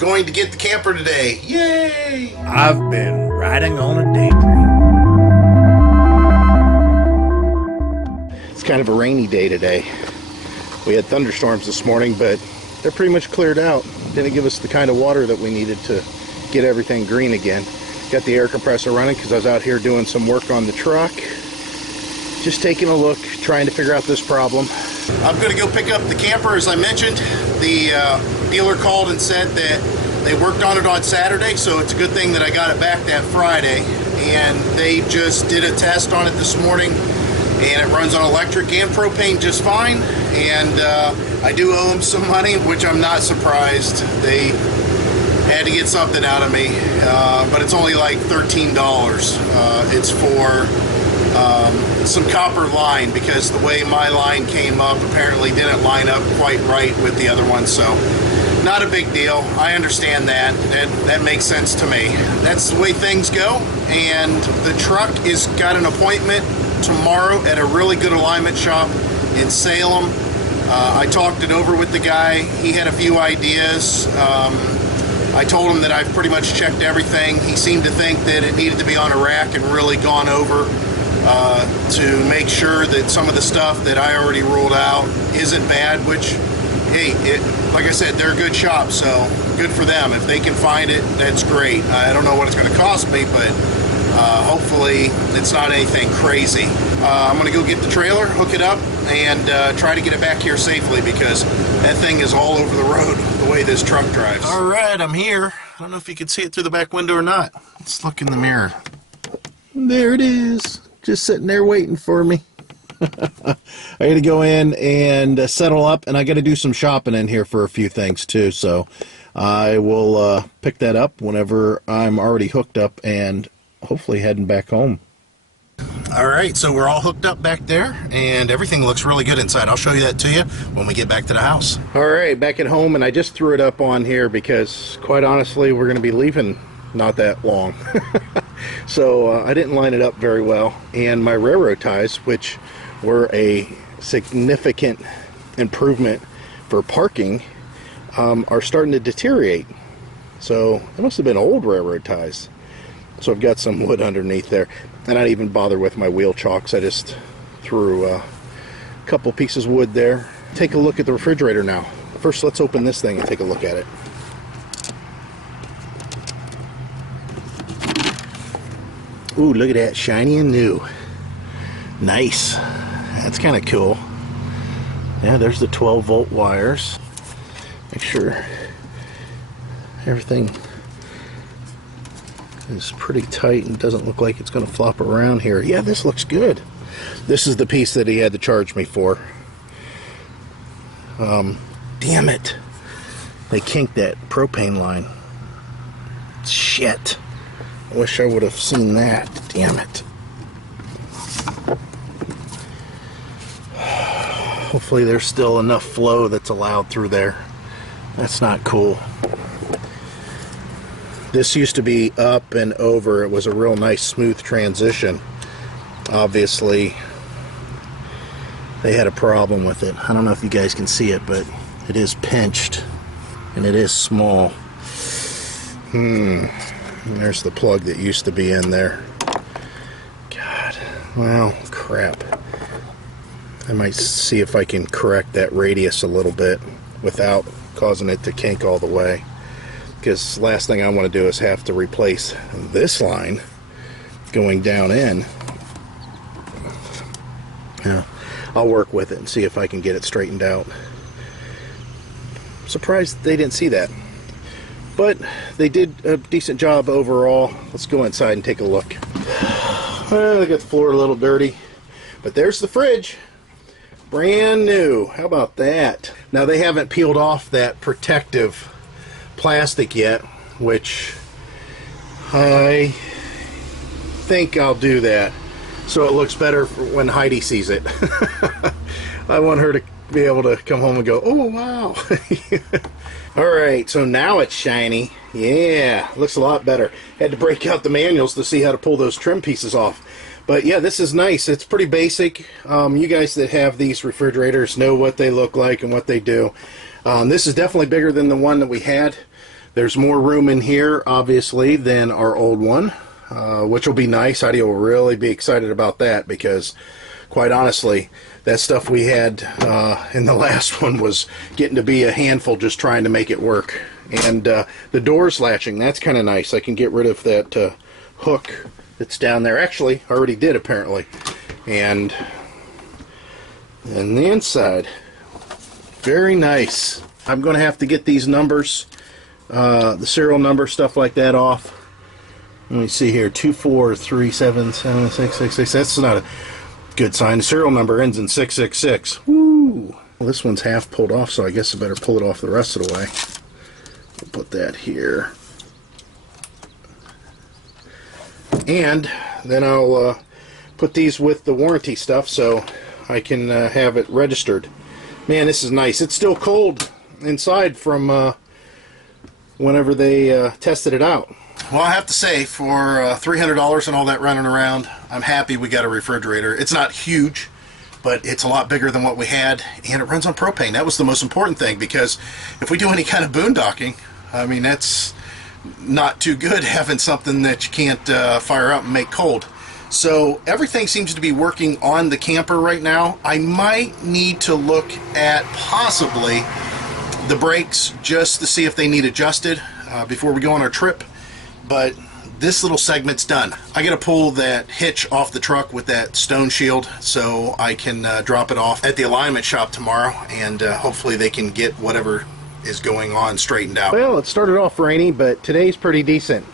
going to get the camper today. Yay! I've been riding on a daydream. It's kind of a rainy day today. We had thunderstorms this morning, but they're pretty much cleared out. Didn't give us the kind of water that we needed to get everything green again. Got the air compressor running because I was out here doing some work on the truck. Just taking a look, trying to figure out this problem. I'm going to go pick up the camper. As I mentioned, the dealer called and said that they worked on it on Saturday, so it's a good thing that I got it back that Friday. And they just did a test on it this morning, and it runs on electric and propane just fine. And I do owe them some money, which I'm not surprised. They had to get something out of me, but it's only like $13. It's for some copper line, because the way my line came up apparently didn't line up quite right with the other one. So not a big deal. I understand that. That makes sense to me. That's the way things go. And the truck is got an appointment tomorrow at a really good alignment shop in Salem. I talked it over with the guy. He had a few ideas. I told him that I've pretty much checked everything. He seemed to think that it needed to be on a rack and really gone over to make sure that some of the stuff that I already ruled out isn't bad, which, hey, like I said, they're a good shop, so good for them. If they can find it, that's great. I don't know what it's going to cost me, but hopefully it's not anything crazy. I'm going to go get the trailer, hook it up, and try to get it back here safely, because that thing is all over the road the way this truck drives. All right, I'm here. I don't know if you can see it through the back window or not. Let's look in the mirror. There it is, just sitting there waiting for me. I got to go in and settle up, and I got to do some shopping in here for a few things too, so I will pick that up whenever I'm already hooked up and hopefully heading back home. All right, so we're all hooked up back there, and everything looks really good inside. I'll show you that to you when we get back to the house. All right, back at home, and I just threw it up on here because, quite honestly, we're going to be leaving not that long. So I didn't line it up very well, and my railroad ties, which were a significant improvement for parking, are starting to deteriorate. So it must have been old railroad ties. So I've got some wood underneath there, and I didn't even bother with my wheel chocks. I just threw a couple pieces of wood there. Take a look at the refrigerator now. First, let's open this thing and take a look at it. Ooh, look at that, shiny and new. Nice. That's kind of cool. Yeah, there's the 12-volt wires. Make sure everything is pretty tight and doesn't look like it's going to flop around here. Yeah, this looks good. This is the piece that he had to charge me for. Damn it. They kinked that propane line. Shit. I wish I would have seen that. Damn it. Hopefully there's still enough flow that's allowed through there. That's not cool. This used to be up and over. It was a real nice smooth transition. Obviously they had a problem with it. I don't know if you guys can see it, but it is pinched and it is small. There's the plug that used to be in there. God, well, crap. I might see if I can correct that radius a little bit without causing it to kink all the way. Because last thing I want to do is have to replace this line going down in. Yeah, I'll work with it and see if I can get it straightened out. Surprised they didn't see that. But they did a decent job overall. Let's go inside and take a look. Well, I got the floor a little dirty, but there's the fridge. Brand new. How about that? Now, they haven't peeled off that protective plastic yet, which I think I'll do that so it looks better for when Heidi sees it. I want her to be able to come home and go, oh wow. Alright, so now it's shiny. Yeah, looks a lot better. Had to break out the manuals to see how to pull those trim pieces off. But yeah, this is nice. It's pretty basic. You guys that have these refrigerators know what they look like and what they do. This is definitely bigger than the one that we had. There's more room in here, obviously, than our old one, which will be nice. Heidi will really be excited about that because, quite honestly, that stuff we had in the last one was getting to be a handful just trying to make it work. And the door's latching. That's kind of nice. I can get rid of that hook that's down there. Actually, I already did, apparently. And the inside, very nice. I'm going to have to get these numbers, the serial number, stuff like that off. Let me see here, 243776666. That's not a good sign. The serial number ends in 666. Woo! Well, this one's half pulled off, so I guess I better pull it off the rest of the way. We'll put that here. And then I'll put these with the warranty stuff so I can have it registered. Man, this is nice. It's still cold inside from whenever they tested it out. Well, I have to say, for $300 and all that running around, I'm happy we got a refrigerator. It's not huge, but it's a lot bigger than what we had, and it runs on propane. That was the most important thing, because if we do any kind of boondocking, I mean, that's not too good having something that you can't fire up and make cold. So everything seems to be working on the camper right now. I might need to look at possibly the brakes just to see if they need adjusted before we go on our trip. But this little segment's done. I gotta pull that hitch off the truck with that stone shield so I can drop it off at the alignment shop tomorrow, and hopefully they can get whatever is going on straightened out. Well, it started off rainy, but today's pretty decent.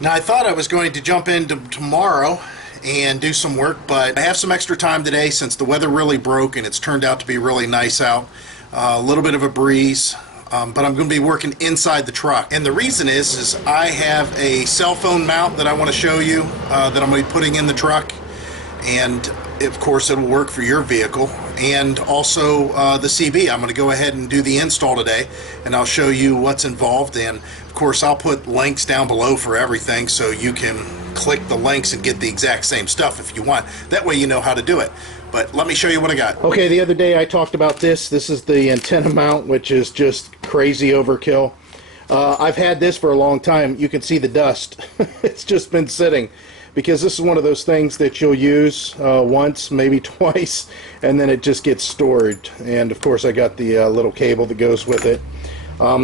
Now, I thought I was going to jump into tomorrow and do some work, but I have some extra time today since the weather really broke and it's turned out to be really nice out. A little bit of a breeze. But I'm going to be working inside the truck, and the reason is I have a cell phone mount that I want to show you that I'm going to be putting in the truck, and of course it will work for your vehicle, and also the CB. I'm going to go ahead and do the install today, and I'll show you what's involved, and of course I'll put links down below for everything so you can click the links and get the exact same stuff if you want. That way you know how to do it. But let me show you what I got. Okay, the other day I talked about this. This is the antenna mount, which is just crazy overkill. I've had this for a long time. You can see the dust. It's just been sitting, because this is one of those things that you'll use once, maybe twice, and then it just gets stored. And of course I got the little cable that goes with it.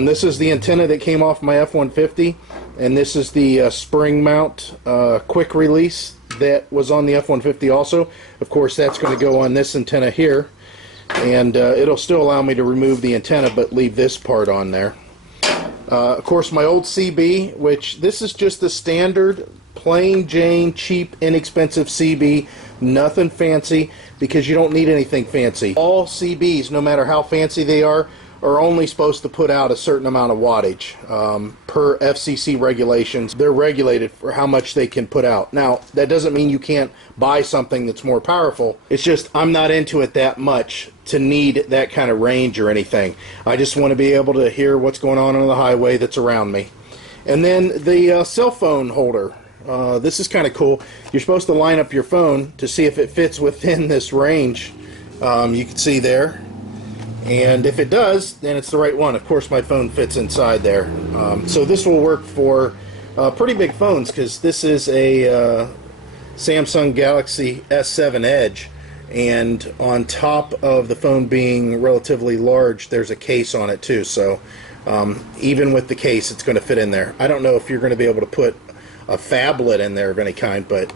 This is the antenna that came off my F-150, and this is the spring mount quick release that was on the F-150 also. Of course, that's going to go on this antenna here, and it'll still allow me to remove the antenna but leave this part on there. Of course, my old CB, which this is just the standard plain Jane cheap inexpensive CB, nothing fancy, because you don't need anything fancy. All CBs, no matter how fancy they are only supposed to put out a certain amount of wattage. Per FCC regulations, they're regulated for how much they can put out. Now, that doesn't mean you can't buy something that's more powerful. It's just I'm not into it that much to need that kind of range or anything. I just want to be able to hear what's going on the highway that's around me. And then the cell phone holder. This is kind of cool. You're supposed to line up your phone to see if it fits within this range. You can see there. And if it does, then it's the right one. Of course, my phone fits inside there. So this will work for pretty big phones, because this is a Samsung Galaxy S7 Edge, and on top of the phone being relatively large, there's a case on it too. So even with the case, it's going to fit in there. I don't know if you're going to be able to put a phablet in there of any kind, but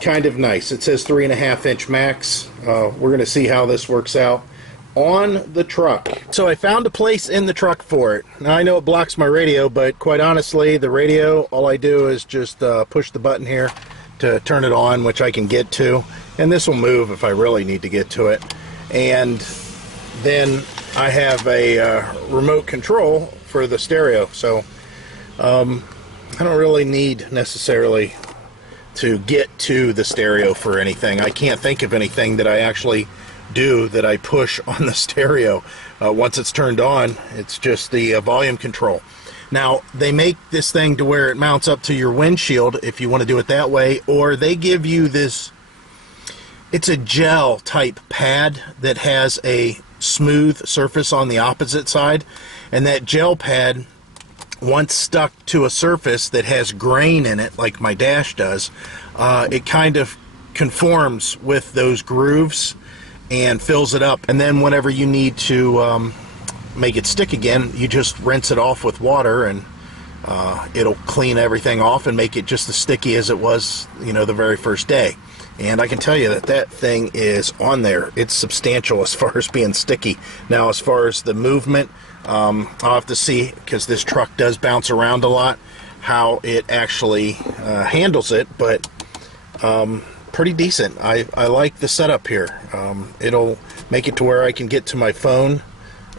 kind of nice. It says 3.5-inch max. We're going to see how this works out on the truck. So I found a place in the truck for it. Now, I know it blocks my radio, but quite honestly, the radio, all I do is just push the button here to turn it on, which I can get to, and this will move if I really need to get to it. And then I have a remote control for the stereo, so I don't really need necessarily to get to the stereo for anything. I can't think of anything that I actually do that I push on the stereo. Once it's turned on, it's just the volume control. Now, they make this thing to where it mounts up to your windshield if you want to do it that way, or they give you this, it's a gel type pad that has a smooth surface on the opposite side, and that gel pad once stuck to a surface that has grain in it, like my dash does, it kind of conforms with those grooves and fills it up. And then whenever you need to make it stick again, you just rinse it off with water, and it'll clean everything off and make it just as sticky as it was, you know, the very first day. And I can tell you that that thing is on there. It's substantial as far as being sticky. Now, as far as the movement, I'll have to see, because this truck does bounce around a lot, how it actually handles it, but pretty decent. I like the setup here. It'll make it to where I can get to my phone,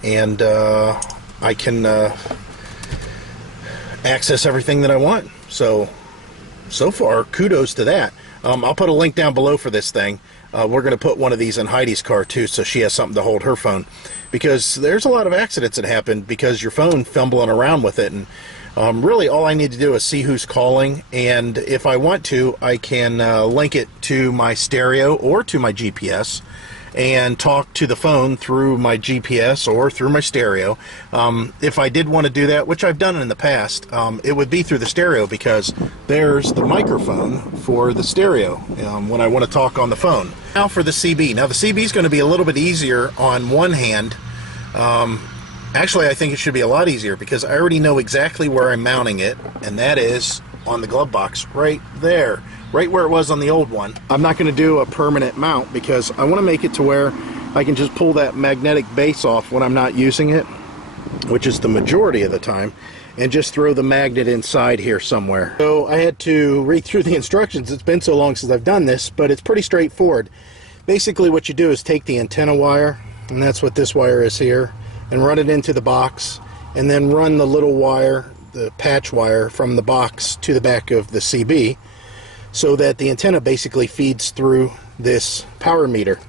and I can access everything that I want. So far, kudos to that. I'll put a link down below for this thing. We're going to put one of these in Heidi's car too, so she has something to hold her phone, because there's a lot of accidents that happen because your phone fumbling around with it. And really all I need to do is see who's calling, and if I want to, I can link it to my stereo or to my GPS and talk to the phone through my GPS or through my stereo. If I did want to do that, which I've done in the past, it would be through the stereo, because there's the microphone for the stereo when I want to talk on the phone. Now for the CB. Now the CB is going to be a little bit easier on one hand. Actually, I think it should be a lot easier, because I already know exactly where I'm mounting it, and that is on the glove box right there, right where it was on the old one. I'm not going to do a permanent mount, because I want to make it to where I can just pull that magnetic base off when I'm not using it, which is the majority of the time, and just throw the magnet inside here somewhere. So I had to read through the instructions. It's been so long since I've done this, but it's pretty straightforward. Basically what you do is take the antenna wire, and that's what this wire is here, and run it into the box, and then run the little wire, the patch wire, from the box to the back of the CB, so that the antenna basically feeds through this power meter.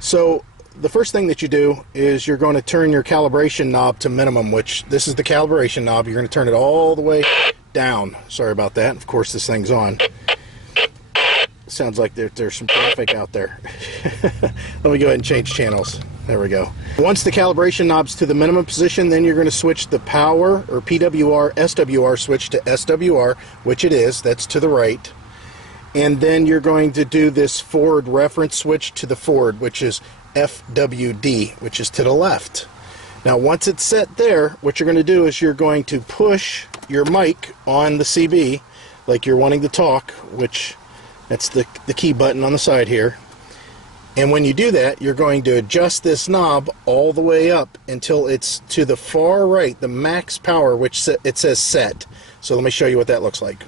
So the first thing that you do is you're going to turn your calibration knob to minimum, which this is the calibration knob. You're going to turn it all the way down. Sorry about that. Of course this thing's on. Sounds like there's some traffic out there. Let me go ahead and change channels. There we go. Once the calibration knob's to the minimum position, then you're going to switch the power, or PWR, SWR switch to SWR, which it is. That's to the right. And then you're going to do this forward reference switch to the forward, which is FWD, which is to the left. Now once it's set there, what you're going to do is you're going to push your mic on the CB like you're wanting to talk, which that's the key button on the side here. And when you do that, you're going to adjust this knob all the way up until it's to the far right, the max power, which it says set. So let me show you what that looks like.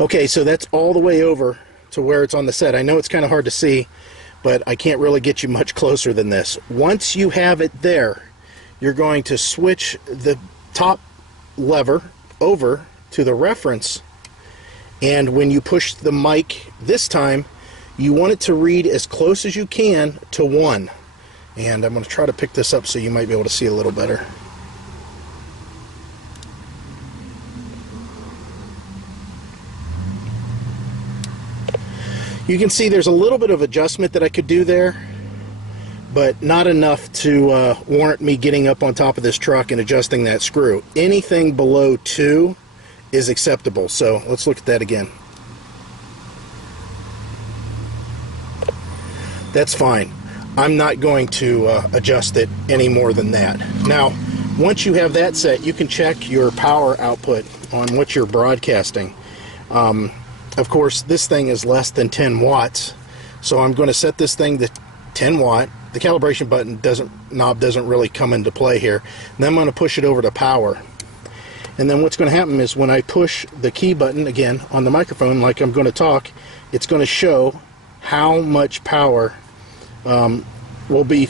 Okay, so that's all the way over to where it's on the set. I know it's kind of hard to see, but I can't really get you much closer than this. Once you have it there, you're going to switch the top lever over to the reference, and when you push the mic this time, you want it to read as close as you can to 1. And I'm going to try to pick this up so you might be able to see a little better. You can see there's a little bit of adjustment that I could do there, but not enough to warrant me getting up on top of this truck and adjusting that screw. Anything below 2 is acceptable, so let's look at that again. That's fine. I'm not going to adjust it any more than that. Now, once you have that set, you can check your power output on what you're broadcasting. Of course, this thing is less than 10 watts, so I'm going to set this thing to 10 watt. The calibration button knob doesn't really come into play here. And then I'm going to push it over to power. And then what's going to happen is when I push the key button again on the microphone, like I'm going to talk, it's going to show how much power will be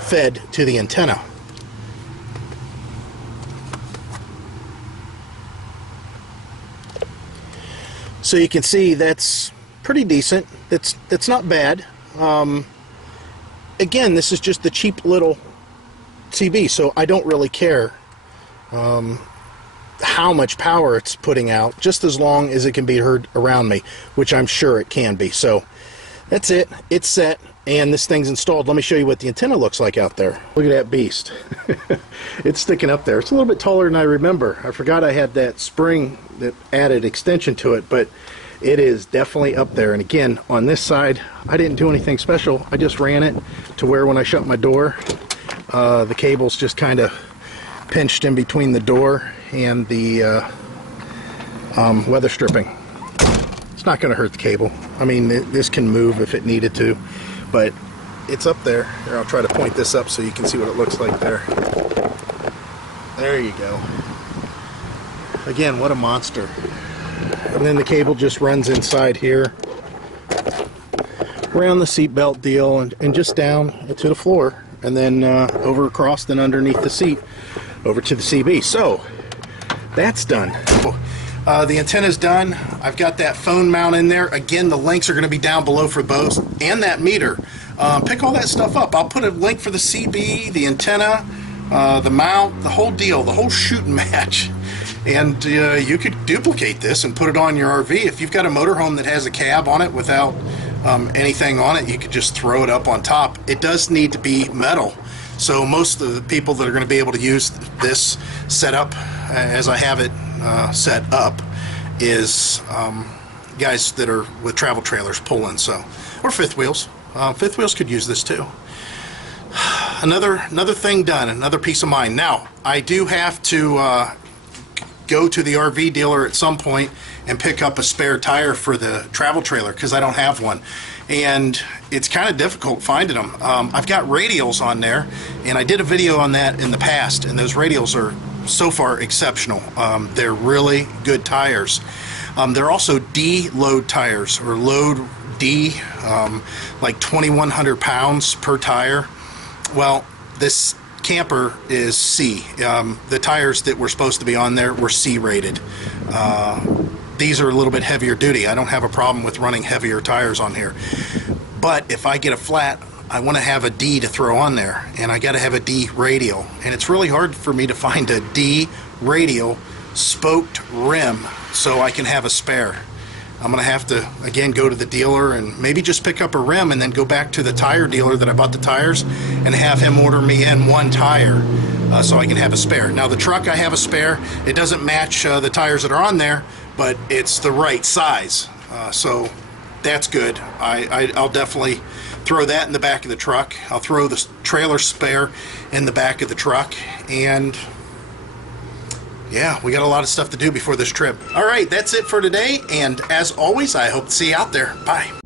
fed to the antenna. So you can see that's pretty decent. That's not bad. Again, this is just the cheap little CB, so I don't really care. how much power it's putting out, just as long as it can be heard around me, which I'm sure it can be. So that's it. It's set, and this thing's installed. Let me show you what the antenna looks like out there. Look at that beast. It's sticking up there. It's a little bit taller than I remember. I forgot I had that spring that added extension to it, but it is definitely up there. And again, on this side, I didn't do anything special. I just ran it to where when I shut my door, the cable's just kind of pinched in between the door and the weather stripping. It's not going to hurt the cable. I mean, this can move if it needed to, but it's up there. Here, I'll try to point this up so you can see what it looks like there. There you go. Again, what a monster. And then the cable just runs inside here, around the seat belt deal, and just down to the floor, and then over across and underneath the seat, over to the CB. So that's done. The antenna's done. I've got that phone mount in there. Again, the links are going to be down below for both, and that meter. Pick all that stuff up. I'll put a link for the CB, the antenna, the mount, the whole deal, the whole shooting match. And you could duplicate this and put it on your RV. If you've got a motorhome that has a cab on it without anything on it, you could just throw it up on top. It does need to be metal. So most of the people that are going to be able to use this setup, as I have it set up, is guys that are with travel trailers pulling, so, or fifth wheels. Fifth wheels could use this too. Another thing done, another peace of mind. Now, I do have to go to the RV dealer at some point and pick up a spare tire for the travel trailer because I don't have one, and it's kind of difficult finding them. I've got radials on there, and I did a video on that in the past, and those radials are so far exceptional. They're really good tires. They're also D load tires, or load D, like 2,100 pounds per tire. Well, this camper is C. The tires that were supposed to be on there were C rated. These are a little bit heavier duty. I don't have a problem with running heavier tires on here, but if I get a flat, I want to have a D to throw on there, and I got to have a D radial, and it's really hard for me to find a D radial spoked rim so I can have a spare. I'm going to have to, again, go to the dealer and maybe just pick up a rim and then go back to the tire dealer that I bought the tires and have him order me in one tire so I can have a spare. Now, the truck, I have a spare. It doesn't match the tires that are on there, but it's the right size. So that's good. I'll definitely throw that in the back of the truck. I'll throw the trailer spare in the back of the truck, and yeah, we got a lot of stuff to do before this trip. All right, that's it for today, and as always, I hope to see you out there. Bye.